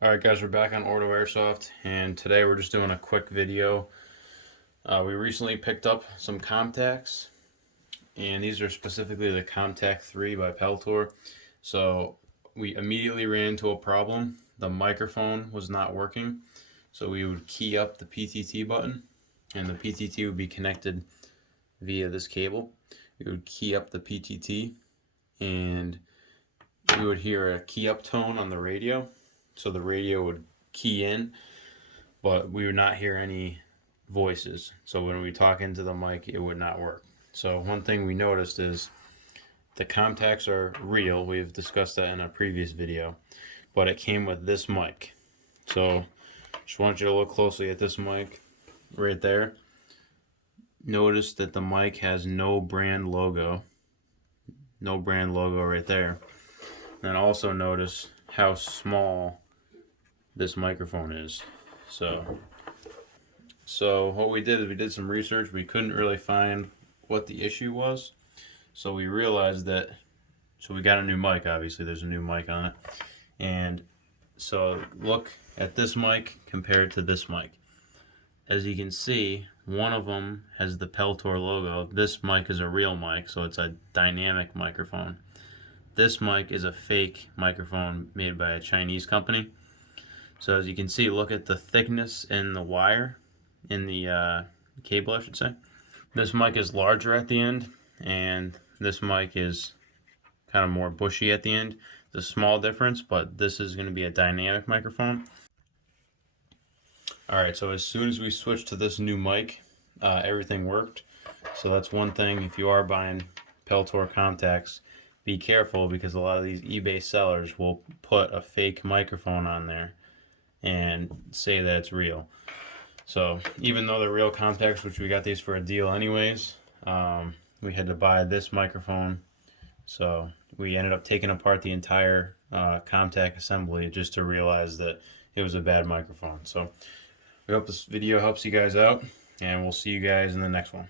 Alright guys, we're back on OrdoAirsoft, and today we're just doing a quick video. We recently picked up some ComTacs, and these are specifically the ComTac 3 by Peltor. So we immediately ran into a problem. The microphone was not working, so we would key up the PTT button, and the PTT would be connected via this cable. We would key up the PTT, and we would hear a key up tone on the radio. So the radio would key in, but we would not hear any voices. So when we talk into the mic, it would not work. So one thing we noticed is the ComTacs are real. We've discussed that in a previous video, but it came with this mic. So just want you to look closely at this mic right there. Notice that the mic has no brand logo. No brand logo right there. And also notice how small this microphone is. So what we did is we did some research. We couldn't really find what the issue was, so we realized that, so we got a new mic. Obviously there's a new mic on it, and so look at this mic compared to this mic. As you can see, one of them has the Peltor logo. This mic is a real mic, so it's a dynamic microphone. This mic is a fake microphone made by a Chinese company. So as you can see, look at the thickness in the wire, in the cable I should say. This mic is larger at the end, and this mic is kind of more bushy at the end. It's a small difference, but this is going to be a dynamic microphone. Alright, so as soon as we switched to this new mic, everything worked. So that's one thing. If you are buying Peltor ComTacs, be careful, because a lot of these eBay sellers will put a fake microphone on there and say that it's real. So even though they're real ComTacs, which we got these for a deal anyways, we had to buy this microphone. So we ended up taking apart the entire ComTac assembly just to realize that it was a bad microphone. So we hope this video helps you guys out, and we'll see you guys in the next one.